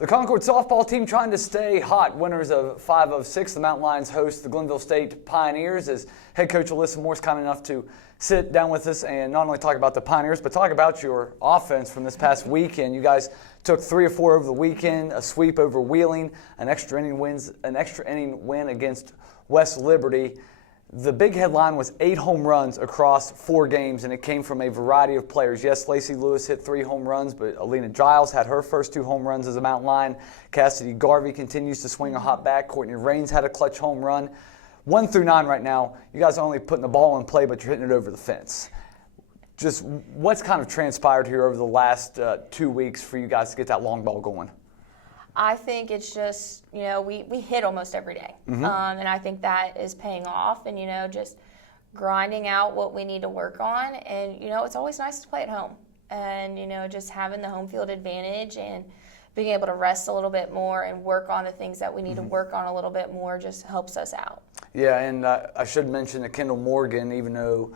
The Concord softball team trying to stay hot. Winners of 5 of 6. The Mountain Lions host the Glenville State Pioneers as head coach Alyssa Morris kind enough to sit down with us and not only talk about the Pioneers, but talk about your offense from this past weekend. You guys took 3 of 4 over the weekend, a sweep over Wheeling, an extra inning win against West Liberty. The big headline was 8 home runs across 4 games, and it came from a variety of players. Yes, Lacey Lewis hit 3 home runs, but Alina Giles had her first 2 home runs as a Mountain Lion. Cassidy Garvey continues to swing a hot bat. Courtney Raines had a clutch home run. 1 through 9 right now, you guys are only putting the ball in play, but you're hitting it over the fence. Just what's kind of transpired here over the last 2 weeks for you guys to get that long ball going? I think it's just, we hit almost every day. And I think that is paying off and, just grinding out what we need to work on. And, it's always nice to play at home. And, just having the home field advantage and being able to rest a little bit more and work on the things that we need to work on a little bit more just helps us out. Yeah, and I should mention that Kendall Morgan, even though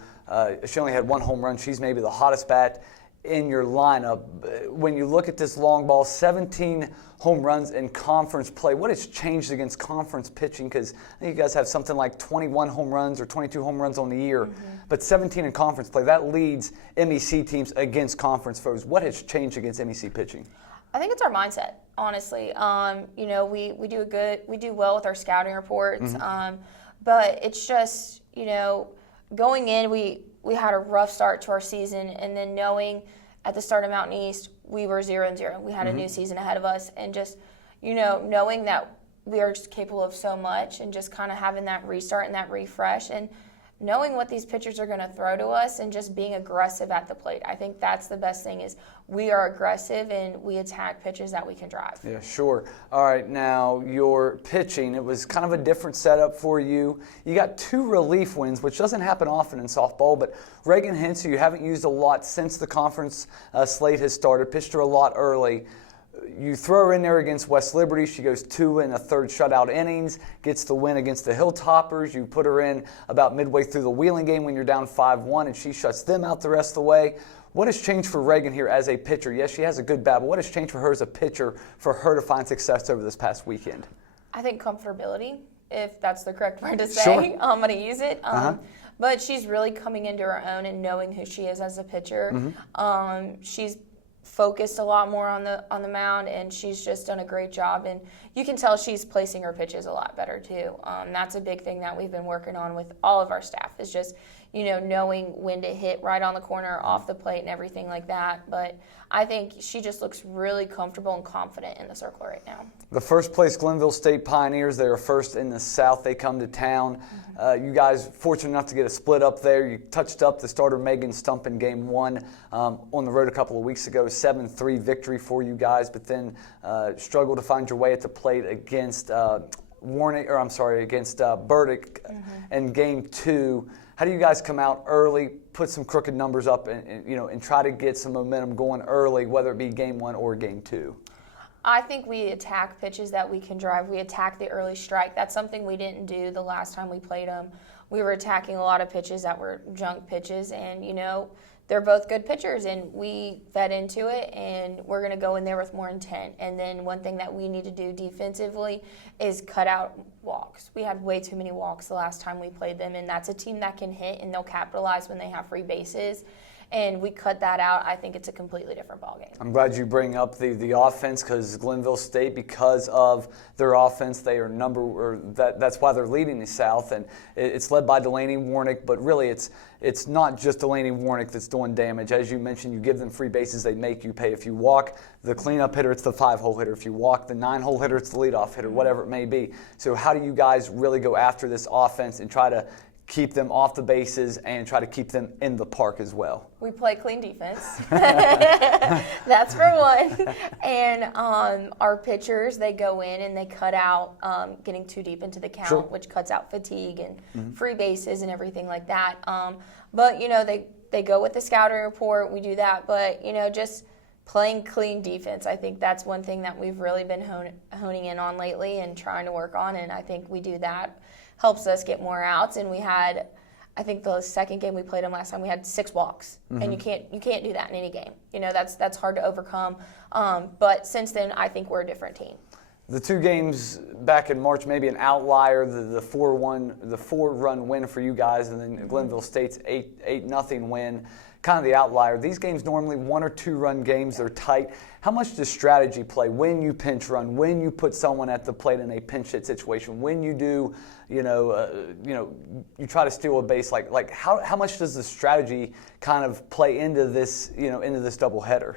she only had 1 home run, she's maybe the hottest bat in your lineup. When you look at this long ball, 17 home runs in conference play, what has changed against conference pitching? Because I think you guys have something like 21 home runs or 22 home runs on the year, but 17 in conference play. That leads MEC teams against conference foes. What has changed against MEC pitching? I think it's our mindset, honestly. We do well with our scouting reports, but it's just, going in, we had a rough start to our season, and then knowing at the start of Mountain East we were 0-0. We had a new season ahead of us, and just knowing that we are just capable of so much, and just kind of having that restart and that refresh, and knowing what these pitchers are going to throw to us, and just being aggressive at the plate. I think that's the best thing is we are aggressive and we attack pitches that we can drive. Yeah, sure. All right, now your pitching, it was kind of a different setup for you. You got 2 relief wins, which doesn't happen often in softball, but Reagan Hintz, who you haven't used a lot since the conference slate has started, pitched her a lot early. You throw her in there against West Liberty. She goes 2 1/3 shutout innings, gets the win against the Hilltoppers. You put her in about midway through the Wheeling game when you're down 5-1, and she shuts them out the rest of the way. What has changed for Reagan here as a pitcher? Yes, she has a good bat, but what has changed for her as a pitcher for her to find success over this past weekend? I think comfortability, if that's the correct word to say. Sure. I'm going to use it. But she's really coming into her own and knowing who she is as a pitcher. She's focused a lot more on the mound, and she's just done a great job, and you can tell she's placing her pitches a lot better too. That's a big thing that we've been working on with all of our staff is just knowing when to hit right on the corner, off the plate, and everything like that. But I think she just looks really comfortable and confident in the circle right now. The first place Glenville State Pioneers, they are first in the South. They come to town. You guys fortunate enough to get a split up there. You touched up the starter Megan Stump in game 1 on the road a couple of weeks ago. 7-3 victory for you guys, but then struggled to find your way at the plate against Burdick in game 2. How do you guys come out early, put some crooked numbers up, and try to get some momentum going early, whether it be game 1 or game 2? I think we attack pitches that we can drive. We attack the early strike. That's something we didn't do the last time we played them. We were attacking a lot of pitches that were junk pitches, and they're both good pitchers, and we fed into it, and we're going to go in there with more intent. And then one thing that we need to do defensively is cut out walks. We had way too many walks the last time we played them, and that's a team that can hit, and they'll capitalize when they have free bases. And we cut that out. I think it's a completely different ballgame. I'm glad you bring up the offense, because Glenville State, because of their offense, they are that's why they're leading the South, and it's led by Delaney Warnick. But really, it's not just Delaney Warnick that's doing damage. As you mentioned, you give them free bases, they make you pay. If you walk the cleanup hitter, it's the 5-hole hitter. If you walk the 9-hole hitter, it's the leadoff hitter, whatever it may be. So how do you guys really go after this offense and try to keep them off the bases and try to keep them in the park as well? We play clean defense. That's for one. And our pitchers, they go in and they cut out getting too deep into the count, which cuts out fatigue and free bases and everything like that. But, they go with the scouting report. We do that. But, just playing clean defense, I think that's one thing that we've really been honing in on lately and trying to work on. And I think we do that. Helps us get more outs, and we had I think the second game we played them last time, we had 6 walks, and you can't do that in any game. You know, that's hard to overcome. But since then, I think we're a different team. The 2 games back in March, maybe an outlier, the 4-run win for you guys, and then Glenville State's 8-0 win, kind of the outlier. These games normally 1 or 2 run games, they're tight. How much does strategy play when you pinch run, when you put someone at the plate in a pinch hit situation, when you do, you try to steal a base, like how much does the strategy kind of play into this, into this doubleheader?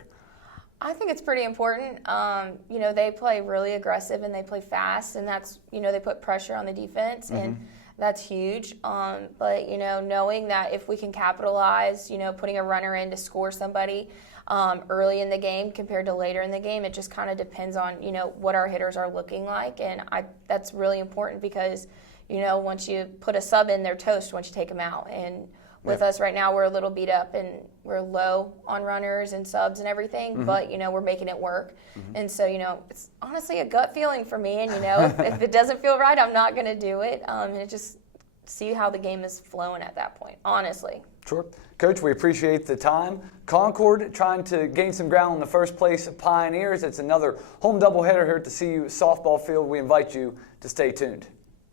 I think it's pretty important. They play really aggressive and they play fast, and that's, they put pressure on the defense, and that's huge. But, knowing that if we can capitalize, putting a runner in to score somebody early in the game compared to later in the game, it just kind of depends on, what our hitters are looking like. And that's really important because, once you put a sub in, they're toast once you take them out. And with us right now, we're a little beat up and we're low on runners and subs and everything, but, we're making it work. And so, it's honestly a gut feeling for me. And, if it doesn't feel right, I'm not going to do it. And it just see how the game is flowing at that point, honestly. Sure. Coach, we appreciate the time. Concord trying to gain some ground in the first place Pioneers. It's another home doubleheader here at the CU softball field. We invite you to stay tuned.